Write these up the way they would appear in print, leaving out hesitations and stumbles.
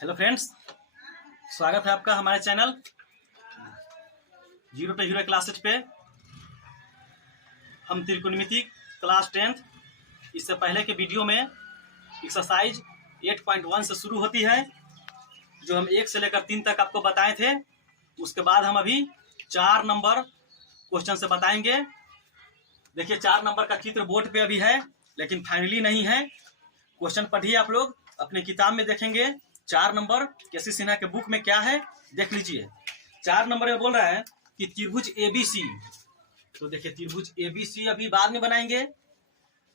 Hello friends, स्वागत है आपका हमारे channel zero to hero classes पे। हम त्रिकोणमिति क्लास 10th इससे पहले के वीडियो में एक्सरसाइज 8.1 से शुरू होती है, जो हम 1 से लेकर 3 तक आपको बताए थे। उसके बाद हम अभी 4 नंबर क्वेश्चन से बताएंगे। देखिए 4 नंबर का चित्र बोर्ड पे अभी है, लेकिन फाइनली नहीं है। क्वेश्चन पढ़िए, आप लोग अपने किताब में देखेंगे 4 नंबर केसी सिन्हा के बुक में क्या है, देख लीजिए। 4 नंबर में बोल रहा है कि त्रिभुज एबीसी। तो देखिए त्रिभुज एबीसी अभी बाद में बनाएंगे,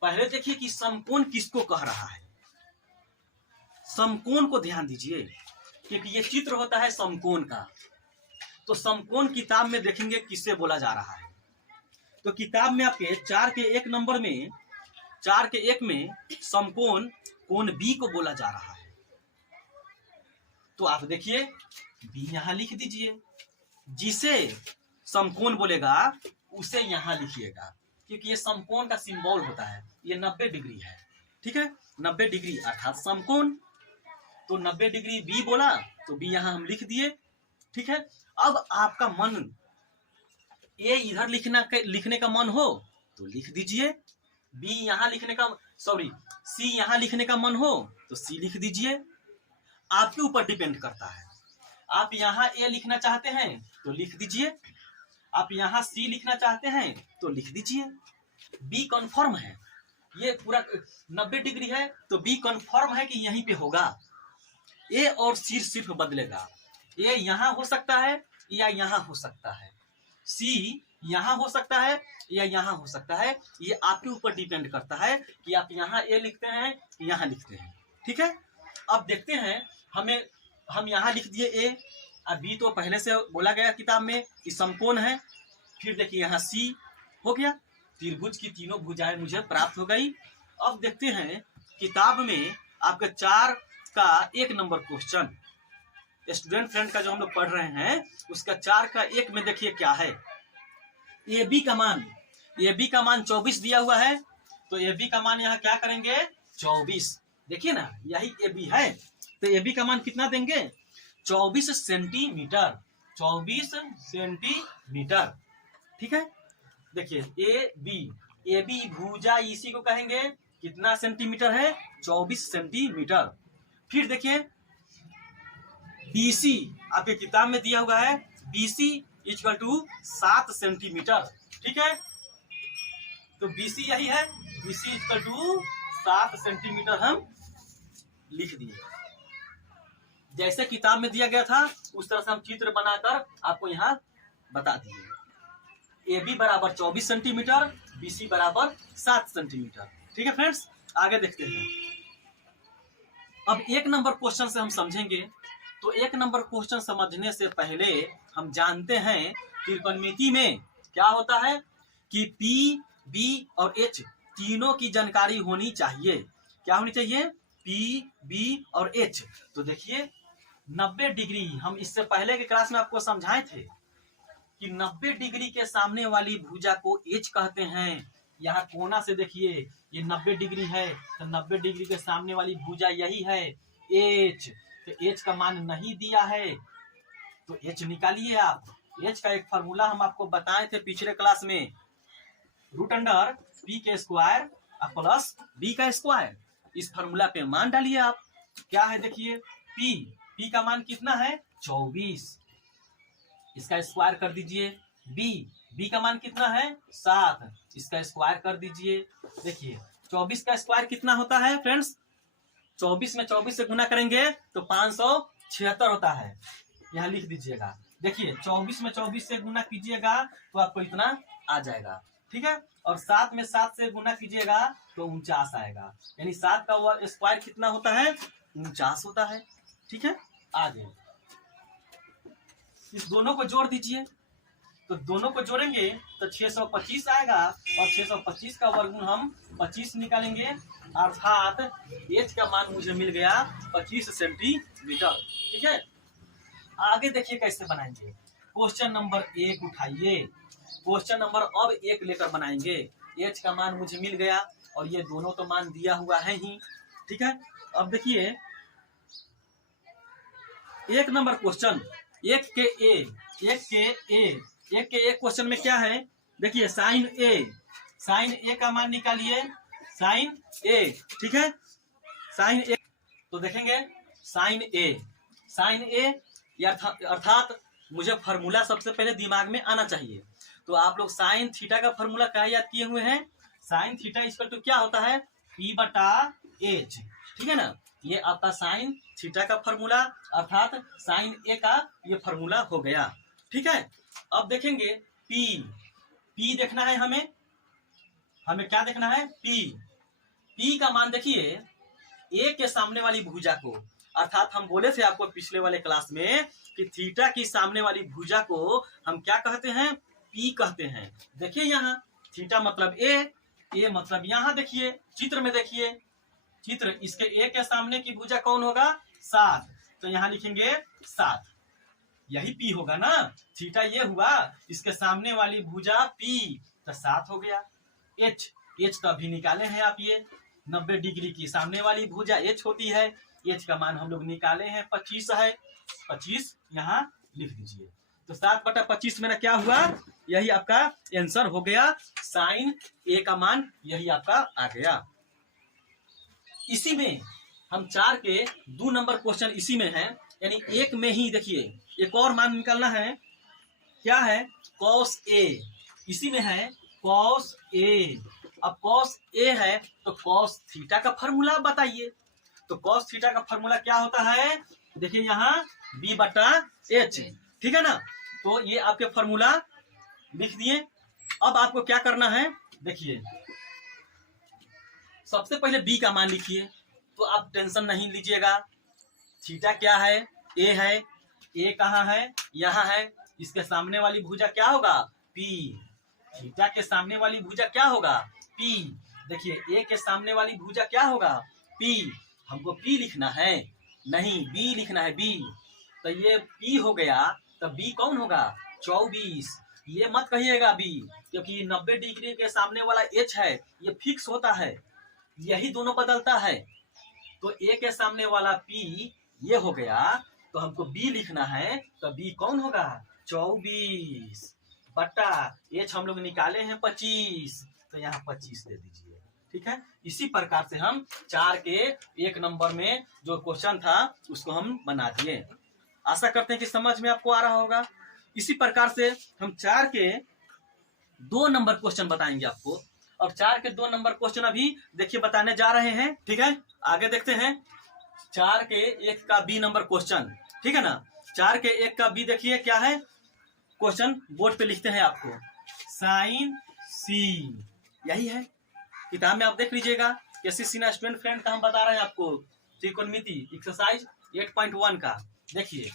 पहले देखिए कि समकोण किसको कह रहा है। समकोण को ध्यान दीजिए, क्योंकि ये चित्र होता है समकोण का। तो समकोण किताब में देखेंगे किससे बोला जा रहा है। तो किताब में आपके 4 के 1 नंबर में 4 के 1 में समकोण कोण बी को बोला जा रहा है। तो आप देखिए बी यहां लिख दीजिए, जिसे समकोण बोलेगा उसे यहां लिखिएगा, क्योंकि ये समकोण का सिंबल होता है। ये 90 डिग्री है, ठीक है, 90 डिग्री अर्थात समकोण। तो 90 डिग्री बी बोला तो बी यहां हम लिख दिए, ठीक है। अब आपका मन ए इधर लिखने का मन हो तो लिख दीजिए, बी यहां लिखने का सी यहां लिखने का मन हो तो सी लिख दीजिए। आपके ऊपर डिपेंड करता है। आप यहाँ ए लिखना चाहते हैं तो लिख दीजिए, आप यहाँ सी लिखना चाहते हैं तो लिख दीजिए। बी कन्फर्म है, ये पूरा 90 डिग्री है, तो बी कन्फर्म है कि यहीं पे होगा। ए और सी सिर्फ बदलेगा, ए यहाँ हो सकता है या यहाँ हो सकता है, सी यहाँ हो सकता है या यहाँ हो सकता है। ये आपके ऊपर डिपेंड करता है कि आप यहाँ ए लिखते हैं कि यहाँ लिखते हैं, ठीक है। अब देखते हैं, हम यहाँ लिख दिए ए, अब बी तो पहले से बोला गया किताब में कि समकोण है। फिर देखिए यहाँ सी हो गया, त्रिभुज की तीनों भुजाएं मुझे प्राप्त हो गई। अब देखते हैं किताब में आपके 4 का 1 नंबर क्वेश्चन, स्टूडेंट फ्रेंड का जो हम लोग पढ़ रहे हैं, उसका 4 का 1 में देखिए क्या है। ए बी का मान 24 दिया हुआ है, तो ए बी का मान यहाँ क्या करेंगे 24। देखिए ना, यही ए बी है, तो ए बी का मान कितना देंगे 24 सेंटीमीटर, 24 सेंटीमीटर, ठीक है। देखिए ए बी भुजा इसी को कहेंगे, कितना सेंटीमीटर है 24 सेंटीमीटर। फिर देखिए बीसी आपके किताब में दिया हुआ है, बीसी इक्वल टू 7 सेंटीमीटर, ठीक है। तो बीसी यही है, बीसी इक्वल टू 7 सेंटीमीटर हम लिख दिए। जैसे किताब में दिया गया था उस तरह से हम चित्र बनाकर आपको यहाँ बता दिए। ए बी बराबर 24 सेंटीमीटर, बी सी बराबर 7 सेंटीमीटर, ठीक है फ्रेंड्स। आगे देखते हैं। अब 1 नंबर क्वेश्चन से हम समझेंगे। तो 1 नंबर क्वेश्चन समझने से पहले हम जानते हैं त्रिकोणमिति में क्या होता है कि पी बी और एच तीनों की जानकारी होनी चाहिए। क्या होनी चाहिए, पी बी और एच। तो देखिए 90 डिग्री हम इससे पहले के क्लास में आपको समझाए थे कि 90 डिग्री के सामने वाली भुजा को एच कहते हैं। यहाँ कोना से देखिए ये 90 डिग्री है, तो 90 डिग्री के सामने वाली भुजा यही है एच। तो एच का मान नहीं दिया है, तो एच निकालिए आप। एच का एक फॉर्मूला हम आपको बताए थे पिछले क्लास में, √अंडर पी के स्क्वायर प्लस बी का स्क्वायर। इस फॉर्मूला पे मान डालिए आप। क्या है देखिए, पी का मान कितना है 24, इसका स्क्वायर कर दीजिए। बी का मान कितना है 7, इसका स्क्वायर कर दीजिए। देखिए 24 का स्क्वायर कितना होता है फ्रेंड्स, 24 में 24 से गुना करेंगे तो 576 होता है, यहाँ लिख दीजिएगा। देखिए 24 में 24 से गुना कीजिएगा तो आपको इतना आ जाएगा, ठीक है। और 7 में 7 से गुना कीजिएगा तो 49 आएगा, यानी 7 का स्क्वायर कितना होता है 49 होता है, ठीक है। आगे इस दोनों को जोड़ दीजिए, तो दोनों को जोड़ेंगे तो 625 आएगा, और 625 का वर्गमूल हम 25 निकालेंगे, अर्थात एच का मान मुझे मिल गया 25 सेंटीमीटर, ठीक है। आगे देखिए कैसे बनाएंगे। क्वेश्चन नंबर 1 उठाइए, क्वेश्चन नंबर अब 1 लेकर बनाएंगे। एच का मान मुझे मिल गया और ये दोनों तो मान दिया हुआ है ही, ठीक है। अब देखिए एक नंबर क्वेश्चन, एक के एक क्वेश्चन में क्या है, देखिए साइन ए का मान निकालिए, साइन ए, ठीक है, साइन ए। तो देखेंगे साइन ए अर्थात मुझे फॉर्मूला सबसे पहले दिमाग में आना चाहिए। तो आप लोग साइन थीटा का फॉर्मूला क्या याद किए हुए हैं, साइन थीटा इक्वल टू क्या होता है, P बटा H, ठीक है ना। ये आपका साइन थीटा का फॉर्मूला अर्थात साइन ए का ये फॉर्मूला हो गया, ठीक है। अब देखेंगे P देखना है हमें क्या देखना है, P का मान देखिए ए के सामने वाली भुजा को, अर्थात हम बोले थे आपको पिछले वाले क्लास में कि थीटा की सामने वाली भुजा को हम क्या कहते हैं, P कहते हैं। देखिए यहाँ थीटा मतलब ए मतलब यहाँ देखिए चित्र में, देखिए चित्र, इसके ए के सामने की भुजा कौन होगा, 7, तो यहाँ लिखेंगे 7, यही P होगा ना। थीटा ये हुआ, इसके सामने वाली भुजा P, तो 7 हो गया। H तो अभी निकाले हैं आप, ये 90 डिग्री की सामने वाली भुजा H होती है, H का मान हम लोग निकाले हैं 25 है, 25 यहाँ लिख दीजिए। तो 7/25 मेरा क्या हुआ, यही आपका आंसर हो गया, साइन ए का मान यही आपका आ गया। इसी में हम 4 के 2 नंबर क्वेश्चन इसी में है, यानी एक में ही देखिए एक और मान निकालना है, क्या है, कॉस ए, इसी में है कॉस ए। अब कॉस ए है तो कॉस थीटा का फॉर्मूला बताइए। तो कॉस थीटा का फॉर्मूला क्या होता है, देखिए यहाँ B बटा H, ठीक है ना। तो ये आपके फॉर्मूला लिख दिए। अब आपको क्या करना है, देखिए सबसे पहले B का मान लिखिए, तो आप टेंशन नहीं लीजिएगा। थीटा क्या है, A है, A कहाँ है, यहाँ है, इसके सामने वाली भुजा क्या होगा, P, थीटा के सामने वाली भुजा क्या होगा, P। देखिए A के सामने वाली भुजा क्या होगा, P, हमको P लिखना है, नहीं B लिखना है, B। तो ये P हो गया, तो B कौन होगा, 24। ये मत कहिएगा B, क्योंकि 90 डिग्री के सामने वाला H है, ये फिक्स होता है, यही दोनों बदलता है। तो A के सामने वाला P ये हो गया, तो हमको B लिखना है, तो B कौन होगा, 24 बटा H हम लोग निकाले हैं 25, तो यहाँ 25 दे दीजिए, ठीक है। इसी प्रकार से हम 4 के 1 नंबर में जो क्वेश्चन था उसको हम बना दिए। आशा करते हैं कि समझ में आपको आ रहा होगा। इसी प्रकार से हम 4 के 2 नंबर क्वेश्चन बताएंगे आपको। और 4 के 2 नंबर क्वेश्चन अभी देखिए बताने जा रहे हैं, ठीक है। आगे देखते हैं 4 के 1 का B नंबर क्वेश्चन, ठीक है ना। 4 के 1 का B देखिए क्या है, क्वेश्चन बोर्ड पे लिखते हैं आपको, साइन C, यही है, किताब में आप देख लीजिएगा। SSC ना स्टूडेंट फ्रेंड का हम बता रहे हैं आपको, त्रिकोणमिति एक्सरसाइज 8.1 का। देखिए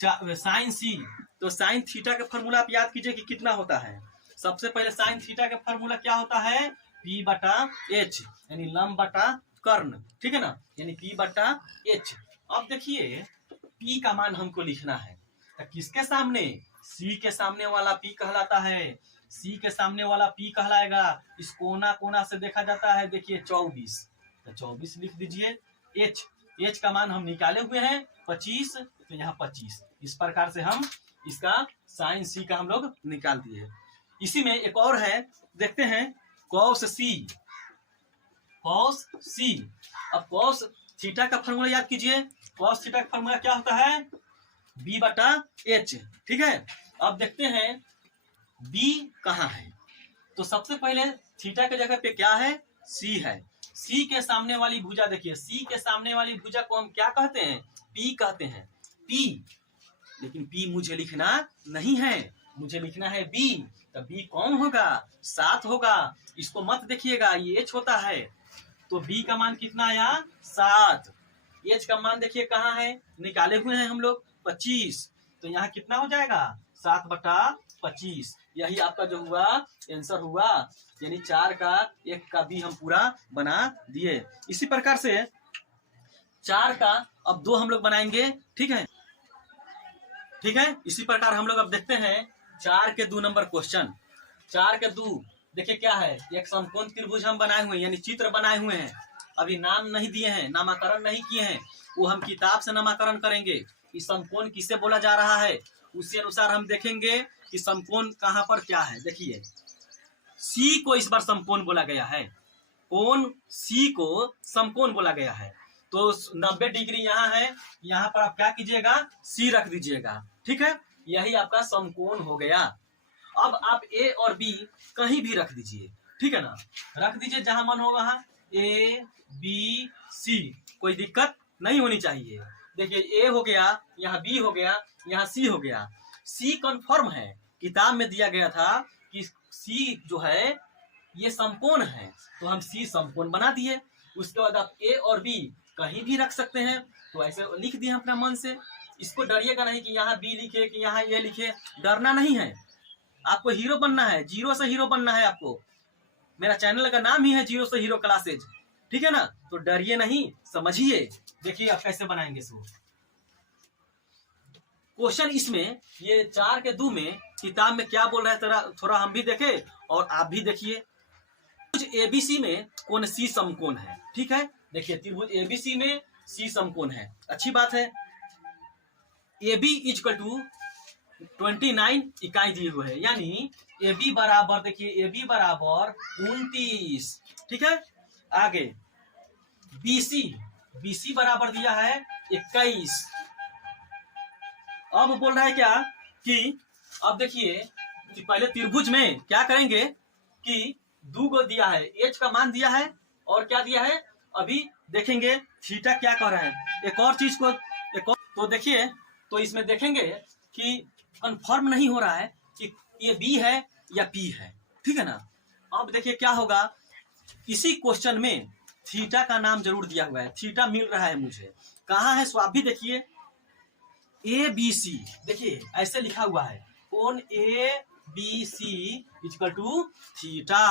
साइन C, तो साइन थीटा का फॉर्मूला आप याद कीजिए कि कितना होता है। सबसे पहले साइन थीटा का फॉर्मूला क्या होता है, P बटा H, यानी लंब बटा कर्ण, ठीक है ना, यानी P बटा H। अब देखिए P का मान हमको लिखना है, तो किसके सामने, C के सामने वाला P कहलाता है, C के सामने वाला P कहलाएगा। इस कोना से देखा जाता है, देखिए 24, तो 24 लिख दीजिए। H का मान हम निकाले हुए हैं 25, तो यहाँ 25। इस प्रकार से हम इसका साइन C का हम लोग निकाल दिए। इसी में एक और है, देखते हैं कॉस C। अब कॉस थीटा का फॉर्मूला याद कीजिए, कॉस थीटा का फॉर्मूला क्या होता है, B बटा H, ठीक है। अब देखते हैं B कहाँ है, तो सबसे पहले थीटा के जगह पे क्या है, C है। C के सामने वाली भुजा देखिए, C के सामने वाली भुजा को हम क्या कहते हैं, P कहते हैं, P। लेकिन P मुझे लिखना नहीं है, मुझे लिखना है B। तो B कौन होगा, 7 होगा। इसको मत देखिएगा, ये H होता है। तो B का मान कितना आया, 7। H का मान देखिए कहाँ है, निकाले हुए हैं हम लोग 25, तो यहाँ कितना हो जाएगा, 7/25। यही आपका जो हुआ आंसर हुआ, यानी 4 का 1 का B हम पूरा बना दिए। इसी प्रकार से 4 का अब 2 हम लोग बनाएंगे, ठीक है। इसी प्रकार हम लोग अब देखते हैं 4 के 2 नंबर क्वेश्चन। 4 के 2 देखिए क्या है, एक समकोण त्रिभुज हम बनाए हुए हैं, यानी चित्र बनाए हुए हैं। अभी नाम नहीं दिए हैं, नामकरण नहीं किए हैं, वो हम किताब से नामकरण करेंगे। कि समकोण किसे बोला जा रहा है, उसी अनुसार हम देखेंगे कि समकोण कहाँ पर क्या है। देखिए सी को इस बार समकोण बोला गया है, कोण सी को समकोण बोला गया है। तो 90 डिग्री यहाँ है, यहाँ पर आप क्या कीजिएगा, सी रख दीजिएगा, ठीक है। यही आपका समकोण हो गया। अब आप ए और बी कहीं भी रख दीजिए, ठीक है ना, रख दीजिए जहां मन हो वहां, ए बी सी, कोई दिक्कत नहीं होनी चाहिए। देखिए ए हो गया, यहाँ बी हो गया, यहाँ सी हो गया। सी कंफर्म है, किताब में दिया गया था कि सी जो है ये समकोण है, तो हम सी समकोण बना दिए। उसके बाद आप ए और बी कहीं भी रख सकते हैं, तो ऐसे लिख दिए अपना मन से। इसको डरिएगा नहीं कि यहाँ बी लिखे कि यहाँ ए लिखे, डरना नहीं है। आपको हीरो बनना है, जीरो से हीरो बनना है आपको। मेरा चैनल का नाम ही है जीरो से हीरो क्लासेज, ठीक है ना। तो डरिए नहीं, समझिए। देखिए आप कैसे बनाएंगे इसको। क्वेश्चन इसमें ये 4 के 2 में किताब में क्या बोल रहा है थोड़ा हम भी देखें और आप भी देखिए। त्रिभुज एबीसी में कोण सी समकोण है, ठीक है। देखिए त्रिभुज एबीसी में सी समकोण है, अच्छी बात है। ए बी इक्वल टू 29 इकाई दिए हुए है, यानी ए बी बराबर, देखिए ए बी बराबर 29, ठीक है। आगे बीसी, बीसी बराबर दिया है 21। अब बोल रहा है क्या कि अब देखिए कि पहले त्रिभुज में क्या करेंगे कि 2 को दिया है, एच का मान दिया है और क्या दिया है अभी देखेंगे थीटा क्या कह रहा है। एक और चीज को तो देखिए, तो इसमें देखेंगे कि कंफर्म नहीं हो रहा है कि ये बी है या पी है, ठीक है ना। अब देखिए क्या होगा, इसी क्वेश्चन में थीटा का नाम जरूर दिया हुआ है, थीटा मिल रहा है मुझे, कहाँ है सो आप भी देखिए। ए बी सी, देखिए ऐसे लिखा हुआ है, कोण A B C equal to theta.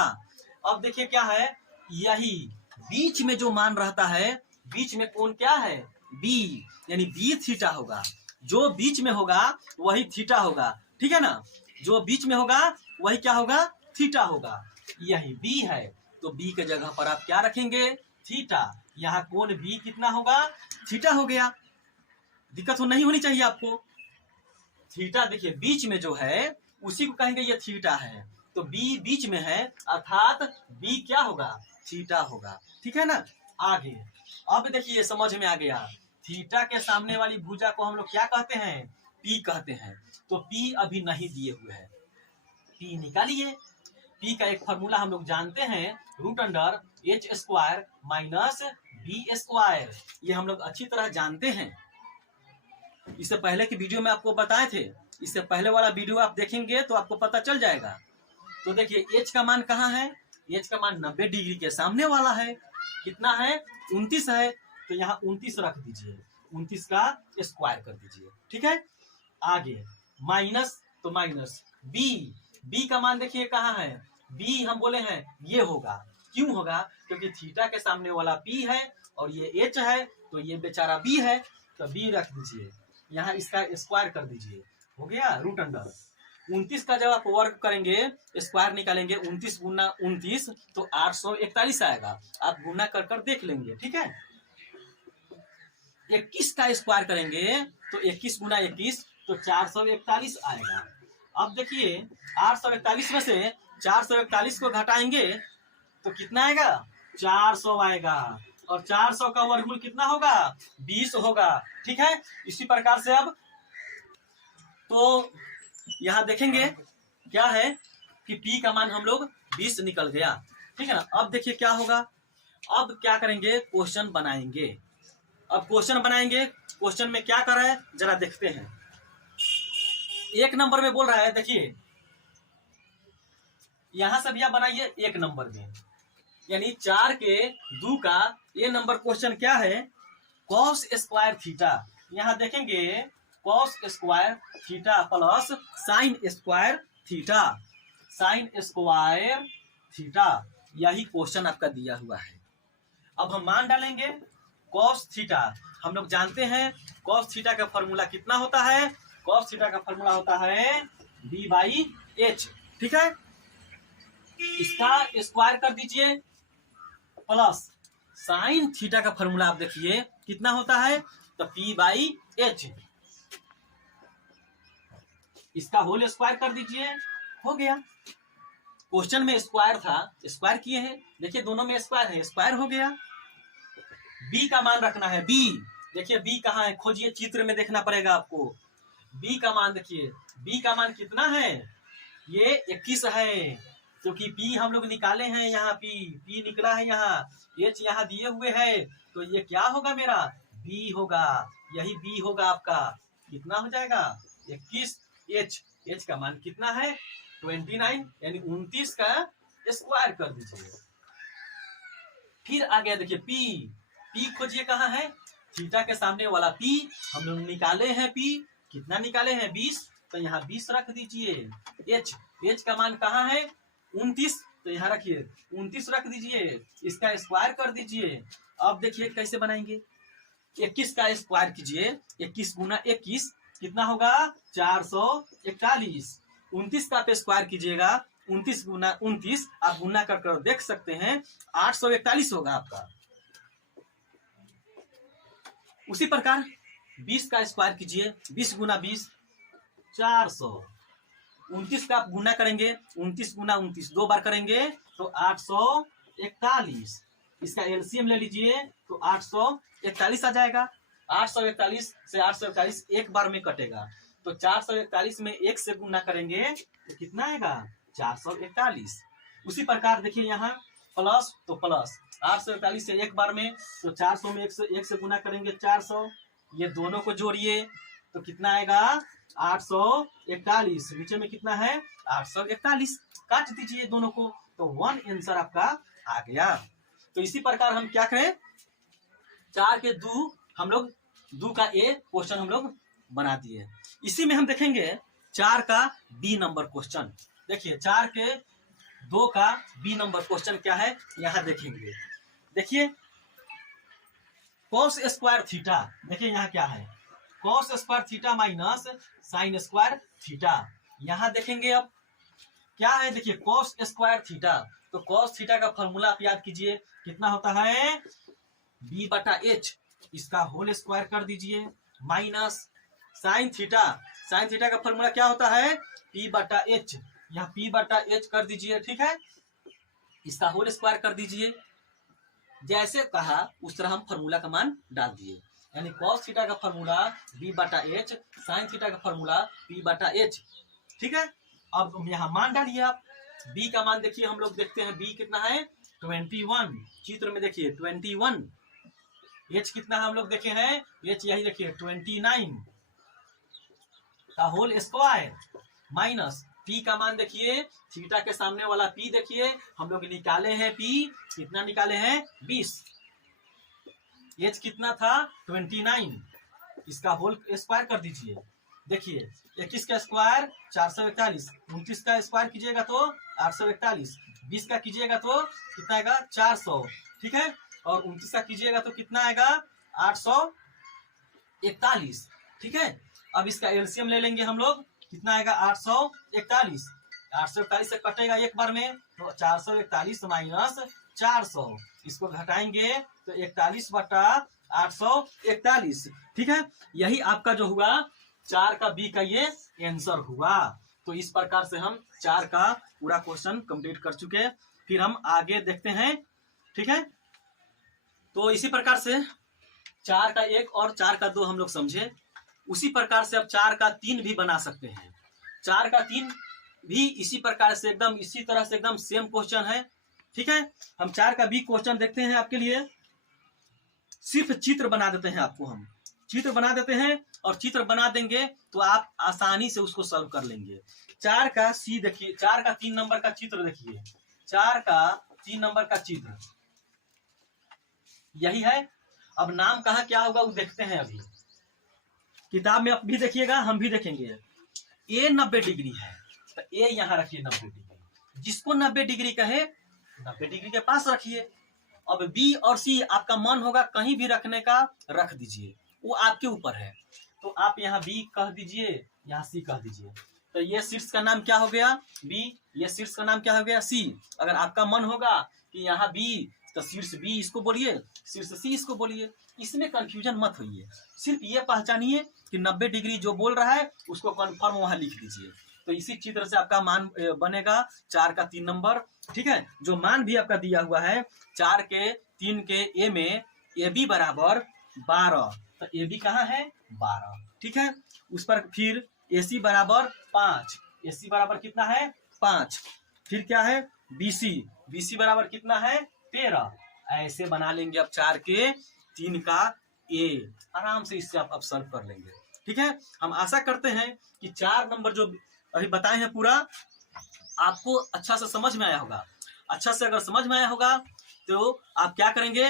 अब देखिए क्या है, यही बीच में जो मान रहता है, बीच में कोण क्या है, बी, यानी बी थीटा होगा। जो बीच में होगा वही थीटा होगा, ठीक है ना। जो बीच में होगा वही क्या होगा, थीटा होगा। यही बी है, तो बी के जगह पर आप क्या रखेंगे, थीटा। यहाँ कोण बी कितना होगा, थीटा हो गया। दिक्कत नहीं होनी चाहिए आपको। थीटा देखिए बीच में जो है उसी को कहेंगे ये थीटा है, तो बी बीच में है अर्थात बी क्या होगा, थीटा होगा, ठीक है ना। आगे अब देखिए समझ में आ गया, थीटा के सामने वाली भुजा को हम लोग क्या कहते हैं, पी कहते हैं। तो पी अभी नहीं दिए हुए है, पी निकालिए। पी का एक फॉर्मूला हम लोग जानते हैं, √h² माइनस b²। ये हम लोग अच्छी तरह जानते हैं, इससे पहले की वीडियो में आपको बताए थे। इससे पहले वाला वीडियो आप देखेंगे तो आपको पता चल जाएगा। तो देखिए h का मान कहाँ है, h का मान 90 डिग्री के सामने वाला है, कितना है 29 है, तो यहाँ 29 रख दीजिए, 29 का स्क्वायर कर दीजिए, ठीक है। आगे माइनस, तो माइनस b का मान देखिए कहाँ है, b हम बोले हैं ये होगा, क्यों होगा, क्योंकि थीटा के सामने वाला p है और ये h है, तो ये बेचारा b है, तो b रख दीजिए, यहाँ इसका स्क्वायर कर दीजिए, हो गया √29 का जब आप वर्ग करेंगे, स्क्वायर निकालेंगे, 29 गुना 29 तो 841 आएगा। आप गुना कर कर देख लेंगे, ठीक है। 21 का स्क्वायर करेंगे तो 21 गुना 21 तो 441 आएगा। अब देखिए 841 में से 441 को घटाएंगे तो कितना आएगा, 400 आएगा, और 400 का वर्गमूल कितना होगा, 20 होगा, ठीक है। इसी प्रकार से अब तो यहाँ देखेंगे क्या है कि P का मान हम लोग 20 निकल गया, ठीक है ना। अब देखिए क्या होगा, अब क्या करेंगे, क्वेश्चन बनाएंगे। अब क्वेश्चन बनाएंगे, क्वेश्चन में क्या कर रहा है जरा देखते हैं। 1 नंबर में बोल रहा है, देखिए यहां से भैया बनाइए 1 नंबर में, यानी 4 के 2 का ये नंबर क्वेश्चन क्या है, cos² थीटा। यहाँ देखेंगे cos² theta plus sin² theta, sin² theta, यही क्वेश्चन आपका दिया हुआ है। अब हम मान डालेंगे cos थीटा, हम लोग जानते हैं cos थीटा का फॉर्मूला कितना होता है, cos थीटा का फॉर्मूला होता है b/h, ठीक है। इसका स्क्वायर कर दीजिए प्लस साइन थीटा का फॉर्मूला आप देखिए कितना होता है, तो p/h, इसका होल स्क्वायर कर दीजिए, हो गया। क्वेश्चन में स्क्वायर था, स्क्वायर किए हैं, देखिए दोनों में स्क्वायर है, स्क्वायर हो गया। बी का मान रखना है, बी देखिए बी कहाँ है, खोजिए, चित्र में देखना पड़ेगा आपको। बी का मान देखिए, बी का मान कितना है, ये 21 है, क्योंकि पी हम लोग निकाले हैं, यहाँ पी निकला है, यहाँ एच यहाँ दिए हुए है, तो ये क्या होगा मेरा, बी होगा, यही बी होगा आपका। कितना हो जाएगा 21, एच का मान कितना है 29, यानी 29 का स्क्वायर कर दीजिए। फिर आ गया देखिए पी खोजिए कहाँ है, थीटा के सामने वाला पी हम लोग निकाले हैं, पी कितना निकाले हैं 20, तो यहाँ 20 रख दीजिए। एच का मान कहाँ है 29, तो यहाँ रखिए 29 रख दीजिए, इसका स्क्वायर कर दीजिए। अब देखिए कैसे बनाएंगे, 21 का स्क्वायर कीजिए, 21 गुना 21 कितना होगा 441। 29 का पे स्क्वायर कीजिएगा, 29 गुना 29 आप गुना कर देख सकते हैं 841 होगा आपका। उसी प्रकार 20 का स्क्वायर कीजिए, 20 गुना 20 400। 29 का आप गुना करेंगे, 29 गुना 29 दो बार करेंगे तो 841। इसका एलसीएम ले लीजिए तो 841 आ जाएगा। 841 से 841 एक बार में कटेगा, तो 441 में एक से गुना करेंगे तो कितना आएगा 441। उसी प्रकार देखिए यहाँ प्लस तो प्लस 841 से एक बार में, तो 400 में एक से गुना करेंगे 400, ये दोनों को जोड़िए तो कितना आएगा 841। नीचे में कितना है 841, काट दीजिए दोनों को, तो 1 आंसर आपका आ गया। तो इसी प्रकार हम क्या करें, 4 के 2 हम लोग 2 का ए क्वेश्चन हम लोग बना दिए। इसी में हम देखेंगे 4 का बी नंबर क्वेश्चन। देखिए 4 के 2 का बी नंबर क्वेश्चन क्या है, यहाँ देखेंगे। देखिए cos स्क्वायर थीटा, देखिए यहाँ क्या है cos square theta minus sine square theta. यहाँ देखेंगे अब क्या है, देखिए cos स्क्वायर थीटा, तो cos थीटा का फॉर्मूला आप याद कीजिए, कितना होता है b बटा h, इसका होल स्क्वायर कर दीजिए, माइनस साइन थीटा का फॉर्मूला क्या होता है p बटा h, यहाँ p बटा h कर दीजिए, ठीक है, इसका होल स्क्वायर कर दीजिए। जैसे कहा उस तरह हम फॉर्मूला का मान डाल दिए, यानी cos थीटा का फॉर्मूला b बटा h, साइन थीटा का फॉर्मूला p बटा h, ठीक है। अब यहाँ मान डालिए आप, b का मान देखिए, हम लोग देखते हैं b कितना है 21, चित्र में देखिए 21, h कितना हम लोग देखे हैं, h यही देखिए 29 का होल स्क्वायर, माइनस p का मान देखिए, थीटा के सामने वाला p देखिए, हम लोग निकाले हैं p, कितना निकाले हैं 20, h कितना था 29, इसका होल स्क्वायर कर दीजिए। देखिए 21 का स्क्वायर 441, 29 का स्क्वायर कीजिएगा तो 841, 20 का कीजिएगा तो कितना आएगा 400, ठीक है, और 29 का कीजिएगा तो कितना आएगा 841, ठीक है। अब इसका एलसीएम ले लेंगे हम लोग, कितना आएगा 841, 841 से कटेगा एक बार में, तो 441 माइनस 400, इसको घटाएंगे तो 41 बटा 841, ठीक है। यही आपका जो हुआ 4 का बी का ये आंसर हुआ। तो इस प्रकार से हम 4 का पूरा क्वेश्चन कंप्लीट कर चुके हैं। फिर हम आगे देखते हैं, ठीक है। तो इसी प्रकार से 4 का 1 और 4 का 2 हम लोग समझे। उसी प्रकार से अब 4 का 3 भी बना सकते हैं। 4 का 3 भी इसी प्रकार से एकदम इसी तरह से एकदम सेम क्वेश्चन है, ठीक है। हम 4 का बी क्वेश्चन देखते हैं आपके लिए, सिर्फ चित्र बना देते हैं, आपको हम चित्र बना देते हैं और चित्र बना देंगे तो आप आसानी से उसको सॉल्व कर लेंगे। 4 का सी देखिए, 4 का 3 नंबर का चित्र देखिए, 4 का 3 नंबर का चित्र यही है। अब नाम कहाँ क्या होगा वो देखते हैं, अभी किताब में आप भी देखिएगा, हम भी देखेंगे। ए 90 डिग्री है तो ए यहाँ रखिए 90 डिग्री, जिसको 90 डिग्री कहे 90 डिग्री के पास रखिए। अब बी और सी आपका मन होगा कहीं भी रखने का, रख दीजिए, वो आपके ऊपर है। तो आप यहाँ बी कह दीजिए, यहाँ सी कह दीजिए, तो ये शीर्ष का नाम क्या हो गया बी, ये शीर्ष का नाम क्या हो गया सी। अगर आपका मन होगा कि यहाँ बी तो शीर्ष बी इसको बोलिए, शीर्ष सी इसको बोलिए। इसमें कंफ्यूजन मत होइए, सिर्फ ये पहचानिए कि 90 डिग्री जो बोल रहा है उसको कन्फर्म वहां लिख दीजिए। तो इसी चित्र से आपका मान बनेगा 4 का 3 नंबर। ठीक है, जो मान भी आपका दिया हुआ है 4 के 3 के ए में ए बी बराबर 12, तो ए बी कहाँ है 12। ठीक है, उस पर फिर ए सी बराबर 5, ए सी बराबर कितना है 5। फिर क्या है बी सी, बी सी बराबर कितना है 13। ऐसे बना लेंगे अब 4 के 3 का ए, आराम से इससे आप अब सॉल्व कर लेंगे। ठीक है, हम आशा करते हैं कि 4 नंबर जो अभी बताए हैं पूरा आपको अच्छा से समझ में आया होगा। अच्छा से अगर समझ में आया होगा तो आप क्या करेंगे,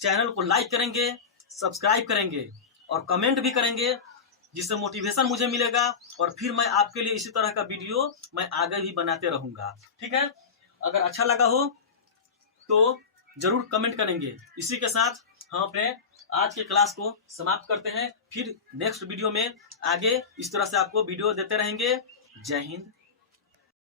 चैनल को लाइक करेंगे, सब्सक्राइब करेंगे और कमेंट भी करेंगे, जिससे मोटिवेशन मुझे मिलेगा और फिर मैं आपके लिए इसी तरह का वीडियो मैं आगे भी बनाते रहूंगा। ठीक है, अगर अच्छा लगा हो तो जरूर कमेंट करेंगे। इसी के साथ हम अपने आज के क्लास को समाप्त करते हैं, फिर नेक्स्ट वीडियो में आगे इस तरह से आपको वीडियो देते रहेंगे। जय हिंद।